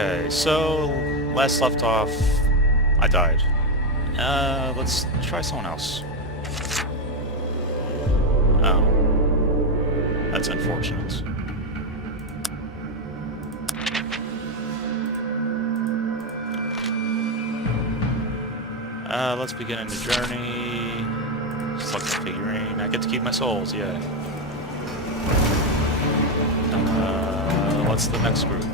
Okay, so last left off, I died. Let's try someone else. Oh, that's unfortunate. Let's begin a new journey. Select the figurine. I get to keep my souls, yeah. What's the next group?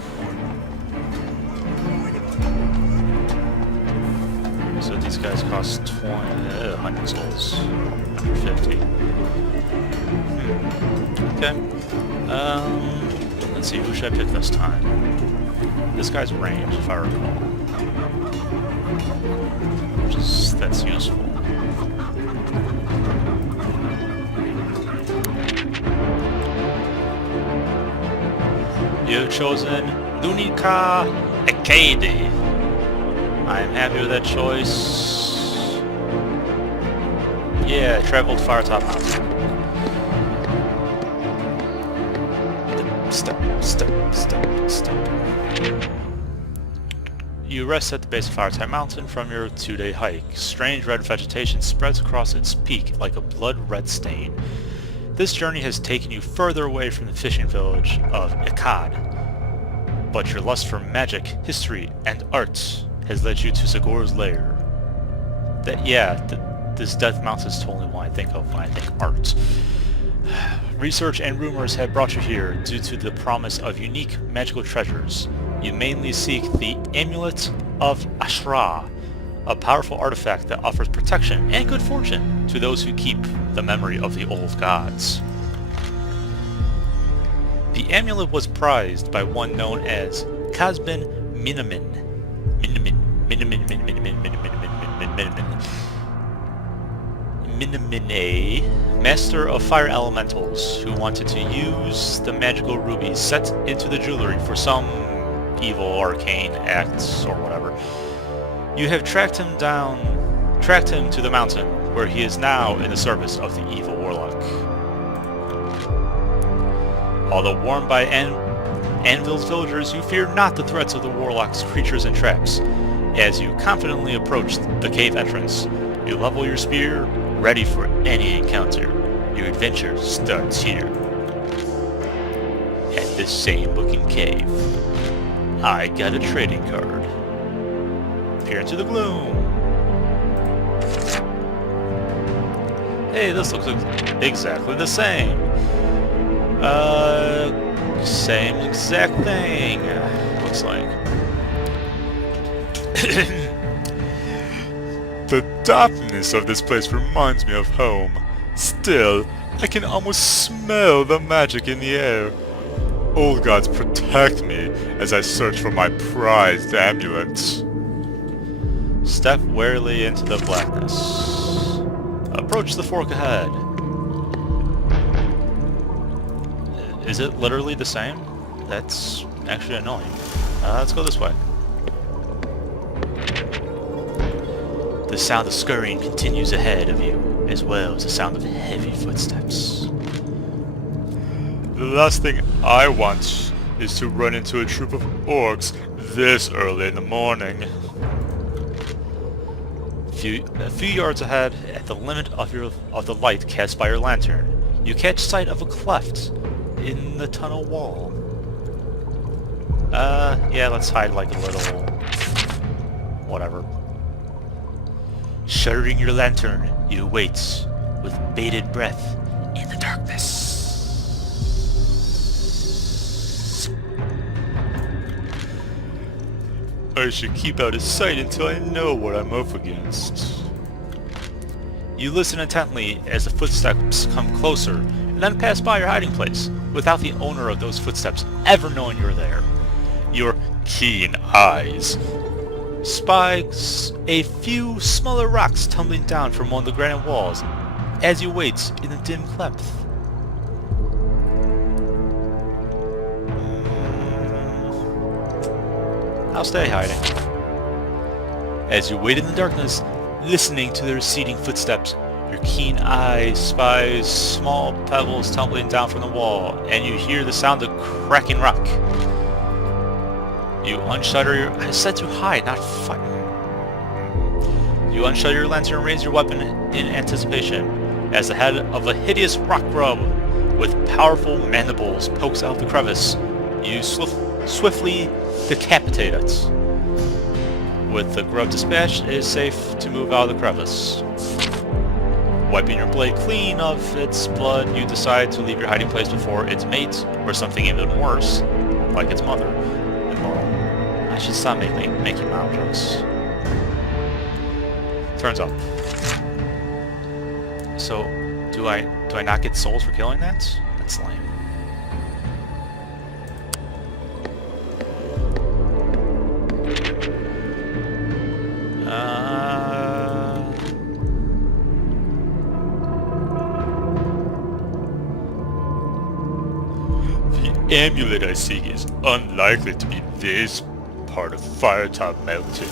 So these guys cost 100 souls. 150. Okay. Let's see, who should I pick this time? This guy's range, if I recall. That's useful. You've chosen Lunica Acade. I'm happy with that choice. Yeah, I traveled Firetop Mountain. Step. You rest at the base of Firetop Mountain from your 2-day hike. Strange red vegetation spreads across its peak like a blood-red stain. This journey has taken you further away from the fishing village of Akkad, but your lust for magic, history, and art has led you to Zagor's lair. This Death Mountain is totally what I think of when I think art. Research and rumors have brought you here due to the promise of unique magical treasures. You mainly seek the Amulet of Ashra, a powerful artifact that offers protection and good fortune to those who keep the memory of the old gods. The amulet was prized by one known as Kazbin Minimin. Minimine, master of fire elementals, who wanted to use the magical rubies set into the jewelry for some evil arcane acts or whatever. You have tracked him to the mountain, where he is now in the service of the evil Warlock. Although warned by Anvil's villagers, you fear not the threats of the Warlock's creatures and traps. As you confidently approach the cave entrance, you level your spear, ready for any encounter. Your adventure starts here. At this same looking cave, I got a trading card. Peer into the gloom. Hey, this looks exactly the same. Same exact thing, looks like. The darkness of this place reminds me of home. Still, I can almost smell the magic in the air. Old gods protect me as I search for my prized amulet. Step warily into the blackness. Approach the fork ahead. Is it literally the same? That's actually annoying. Let's go this way. The sound of scurrying continues ahead of you, as well as the sound of heavy footsteps. The last thing I want is to run into a troop of orcs this early in the morning. A few yards ahead, at the limit of the light cast by your lantern, you catch sight of a cleft in the tunnel wall. Yeah, let's hide like a little... whatever. Shuttering your lantern, you wait, with bated breath, in the darkness. I should keep out of sight until I know what I'm up against. You listen intently as the footsteps come closer, and then pass by your hiding place, without the owner of those footsteps ever knowing you're there. Your keen eyes spies a few smaller rocks tumbling down from one of the granite walls as you wait in the dim cleft. I'll stay hiding. As you wait in the darkness, listening to the receding footsteps, your keen eye spies small pebbles tumbling down from the wall, and you hear the sound of cracking rock. You unshutter your... I said to hide, not fight. You unshutter your lantern and raise your weapon in anticipation as the head of a hideous rock grub with powerful mandibles pokes out of the crevice. You swiftly decapitate it. With the grub dispatched, it is safe to move out of the crevice. Wiping your blade clean of its blood, you decide to leave your hiding place before its mate, or something even worse, like its mother. I should stop making mom jokes. Turns up. So, do I not get souls for killing that? That's lame. The amulet I seek is unlikely to be this part of Firetop Mountain.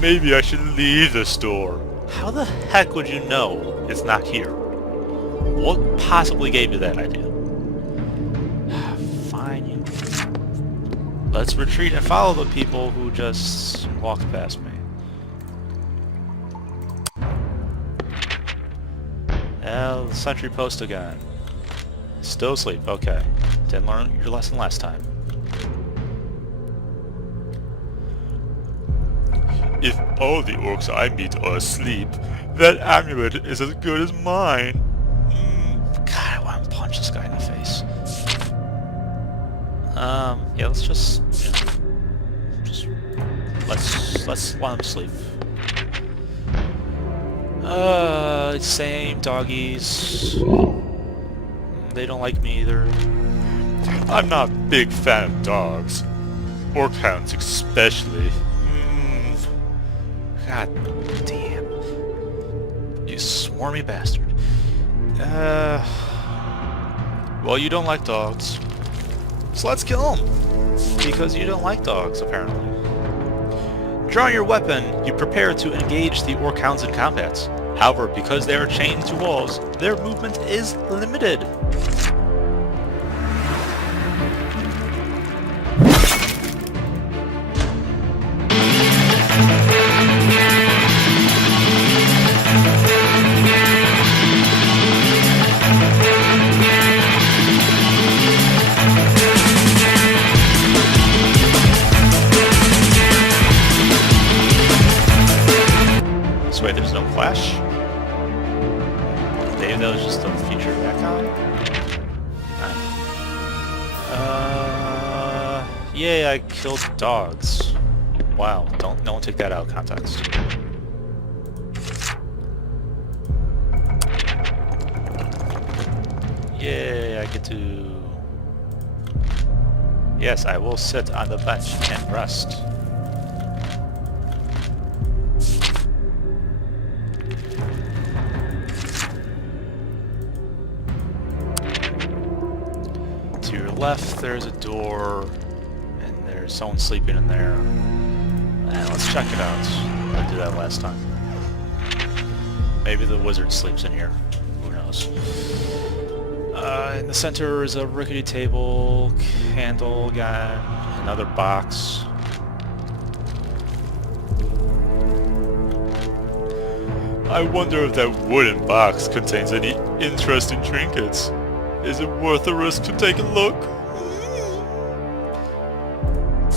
Maybe I should leave the store. How the heck would you know it's not here? What possibly gave you that idea? Fine, you... Let's retreat and follow the people who just walked past me. The sentry post again. Still asleep, okay. Didn't learn your lesson last time. If all the orcs I meet are asleep, that amulet is as good as mine. God, I want to punch this guy in the face. Yeah, let's just let's let him sleep. Same doggies. They don't like me either. I'm not a big fan of dogs. Orc hounds especially. God damn. You swarmy bastard. Well, you don't like dogs. So let's kill him. Because you don't like dogs, apparently. Drawing your weapon, you prepare to engage the orc hounds in combat. However, because they are chained to walls, their movement is limited. Wait, there's no clash? Maybe that was just a feature icon? Yeah, I killed dogs. Wow, don't take that out of context. Yeah, I get to... Yes, I will sit on the bench and rest. To your left, there's a door, and there's someone sleeping in there. Let's check it out. I did that last time. Maybe the wizard sleeps in here. Who knows? In the center is a rickety table, candle again, another box. I wonder if that wooden box contains any interesting trinkets. Is it worth the risk to take a look?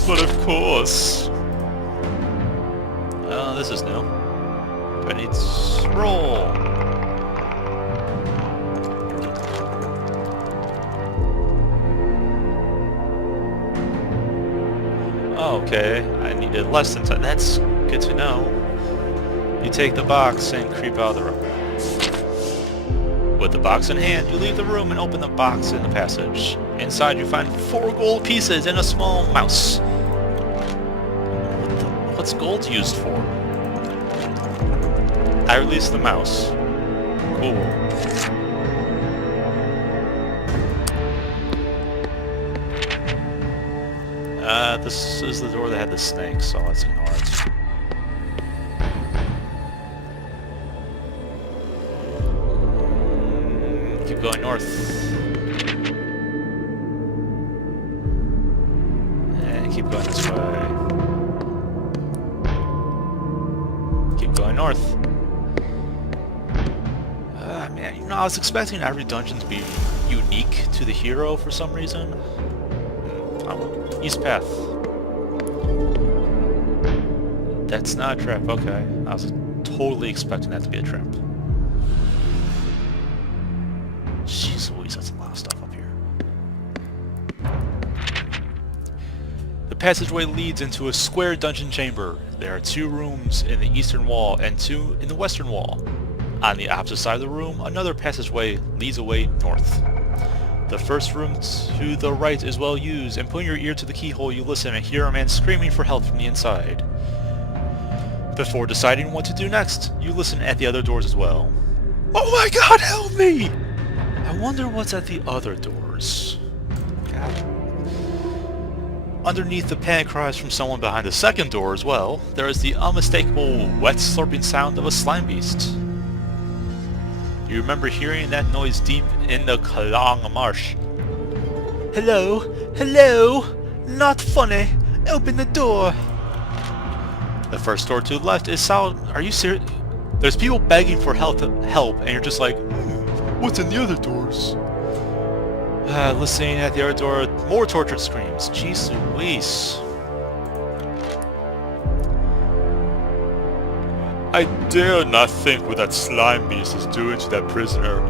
But of course. This is new. Do I need to scroll? Oh, okay. I needed less than 10. That's good to know. You take the box and creep out of the room. With the box in hand, you leave the room and open the box in the passage. Inside you find 4 gold pieces and a small mouse. What's gold used for? I release the mouse. Cool. This is the door that had the snake, so let's ignore it. Keep going north. And keep going this way. going north. Man, you know, I was expecting every dungeon to be unique to the hero for some reason. Oh, east path. That's not a trap, okay. I was totally expecting that to be a trap. Jeez Louise, that's a lot of stuff up here. The passageway leads into a square dungeon chamber. There are 2 rooms in the eastern wall and 2 in the western wall. On the opposite side of the room, another passageway leads away north. The first room to the right is well used, and putting your ear to the keyhole you listen and hear a man screaming for help from the inside. Before deciding what to do next, you listen at the other doors as well. Oh my god, help me! I wonder what's at the other doors. God. Underneath the panic cries from someone behind the second door as well, there is the unmistakable wet slurping sound of a slime beast. You remember hearing that noise deep in the Kalong Marsh. Hello? Hello? Not funny. Open the door. The first door to the left is solid. Are you serious? There's people begging for help, and you're just like, what's in the other doors? Listening at the other door, more tortured screams. Jeez Louise. I dare not think what that slime beast is doing to that prisoner.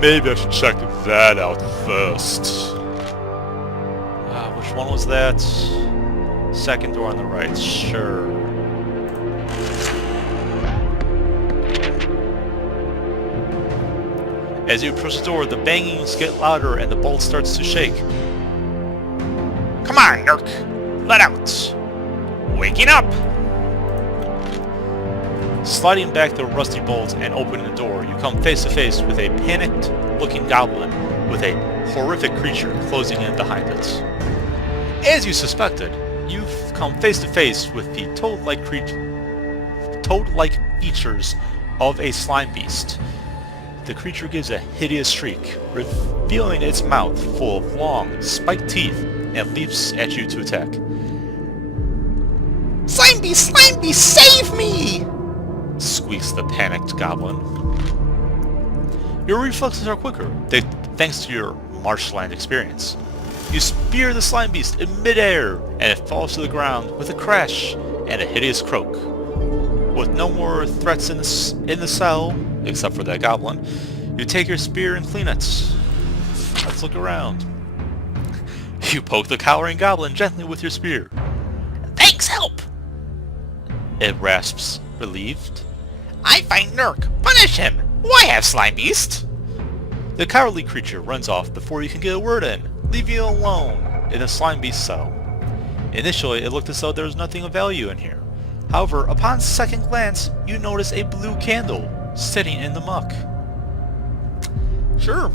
Maybe I should check that out first. Which one was that? Second door on the right, sure. As you approach the door, the bangings get louder and the bolt starts to shake. Come on, Nurk! Let out! Waking up! Sliding back the rusty bolt and opening the door, you come face to face with a panicked-looking goblin with a horrific creature closing in behind it. As you suspected, you've come face to face with the toad-like features of a slime beast. The creature gives a hideous shriek, revealing its mouth full of long, spiked teeth, and leaps at you to attack. Slime beast! Slime beast! Save me! Squeaks the panicked goblin. Your reflexes are quicker, thanks to your marshland experience. You spear the slime beast in midair, and it falls to the ground with a crash and a hideous croak. With no more threats in the cell, except for that goblin, you take your spear and clean it. Let's look around. You poke the cowering goblin gently with your spear. Thanks, help! It rasps, relieved. I find Nurk! Punish him! Why have slime beast? The cowardly creature runs off before you can get a word in, leaving you alone in a slime beast cell. Initially, it looked as though there was nothing of value in here. However, upon second glance, you notice a blue candle sitting in the muck. Sure.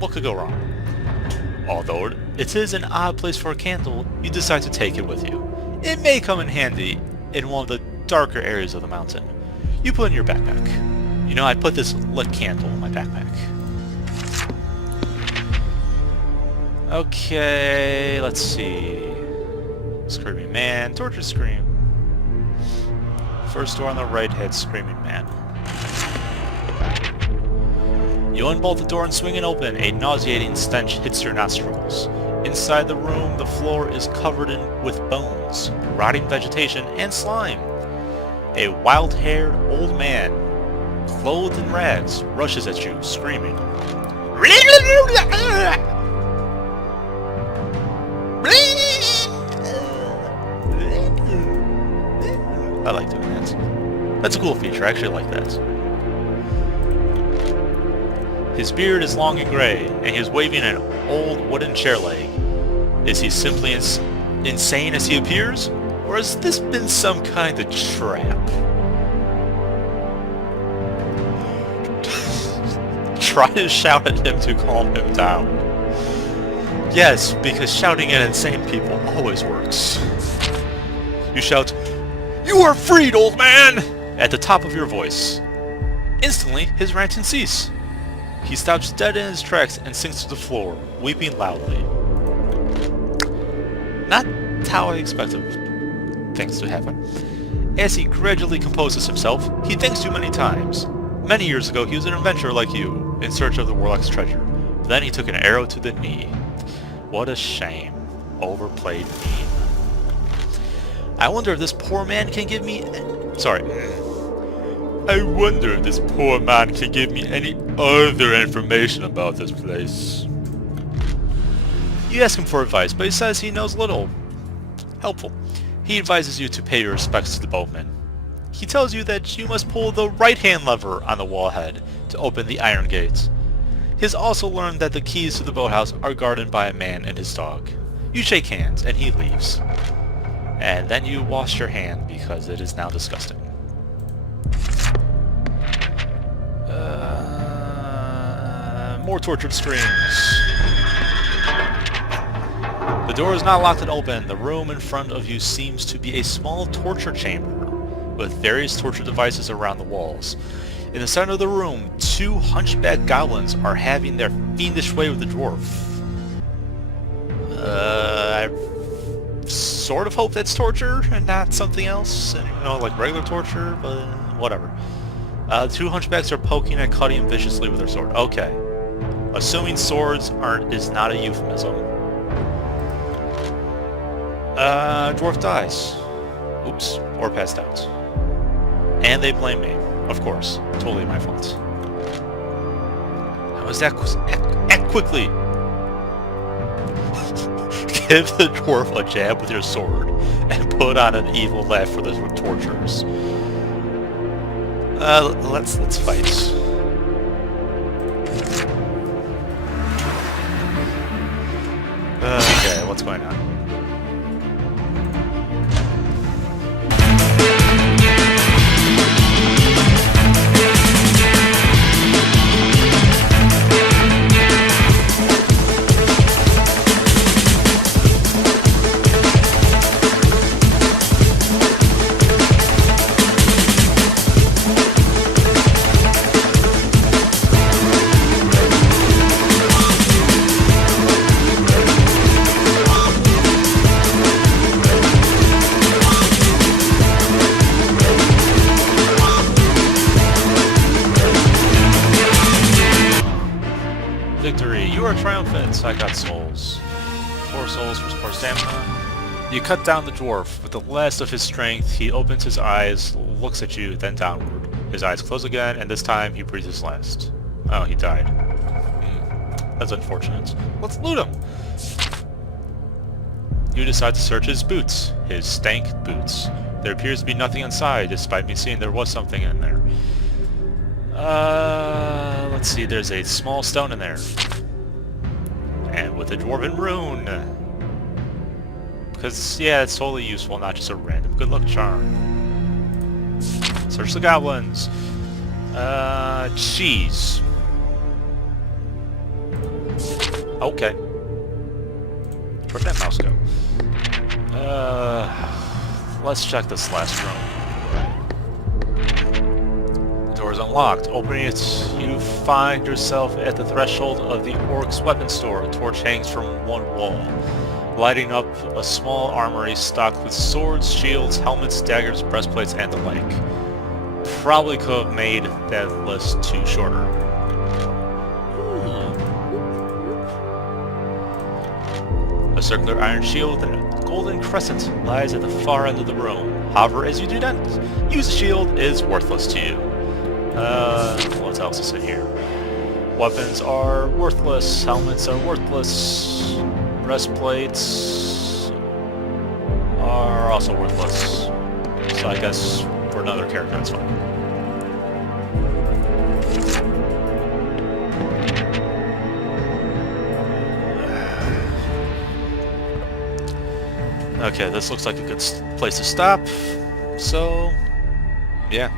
What could go wrong? Although it is an odd place for a candle, you decide to take it with you. It may come in handy in one of the darker areas of the mountain. You put it in your backpack. You know, I put this lit candle in my backpack. Okay, let's see. Screaming man, torture scream. First door on the right had Screaming Man. You unbolt the door and swing it open. A nauseating stench hits your nostrils. Inside the room, the floor is covered with bones, rotting vegetation, and slime. A wild-haired old man, clothed in rags, rushes at you, screaming. I like doing that. That's a cool feature, I actually like that. His beard is long and gray, and he is waving an old wooden chair leg. Is he simply insane as he appears? Or has this been some kind of trap? Try to shout at him to calm him down. Yes, because shouting at insane people always works. You shout, "You are freed, old man!" at the top of your voice. Instantly, his ranting cease. He stops dead in his tracks and sinks to the floor, weeping loudly. Not how I expected things to happen. As he gradually composes himself, he thinks too many times. Many years ago, he was an adventurer like you, in search of the Warlock's treasure. Then he took an arrow to the knee. What a shame. Overplayed meme. I wonder if this poor man can give me... Sorry. I wonder if this poor man can give me any other information about this place. You ask him for advice, but he says he knows little. Helpful. He advises you to pay your respects to the boatman. He tells you that you must pull the right-hand lever on the wall head to open the iron gates. He has also learned that the keys to the boathouse are guarded by a man and his dog. You shake hands, and he leaves. And then you wash your hand, because it is now disgusting. More tortured screams. The door is not locked and open. The room in front of you seems to be a small torture chamber, with various torture devices around the walls. In the center of the room, two hunchback goblins are having their fiendish way with the dwarf. I sort of hope that's torture and not something else, like regular torture, but whatever. The two hunchbacks are poking and cutting him viciously with their sword. Okay. Assuming swords is not a euphemism. Dwarf dies. Oops. Or passed out. And they blame me. Of course. Totally my fault. How was that? Act quickly! Give the dwarf a jab with your sword, and put on an evil laugh for the torturers. Let's fight. Okay, what's going on? Victory. You are triumphant. I got souls. 4 souls for 4 stamina. You cut down the dwarf. With the last of his strength, he opens his eyes, looks at you, then downward. His eyes close again, and this time he breathes his last. Oh, he died. That's unfortunate. Let's loot him! You decide to search his boots. His stank boots. There appears to be nothing inside, despite me seeing there was something in there. Let's see, there's a small stone in there. And with a dwarven rune. Because, yeah, it's totally useful, not just a random good luck charm. Search the goblins. Cheese. Okay. Where'd that mouse go? Let's check this last room. The door is unlocked. Opening it, you find yourself at the threshold of the orc's weapon store. A torch hangs from one wall, lighting up a small armory stocked with swords, shields, helmets, daggers, breastplates, and the like. Probably could have made that list too shorter. A circular iron shield with a golden crescent lies at the far end of the room. However, as you do not use the shield, it is worthless to you. What else is in here? Weapons are worthless, helmets are worthless, breastplates are also worthless. So I guess for another character it's fine. Okay, this looks like a good place to stop. So, yeah.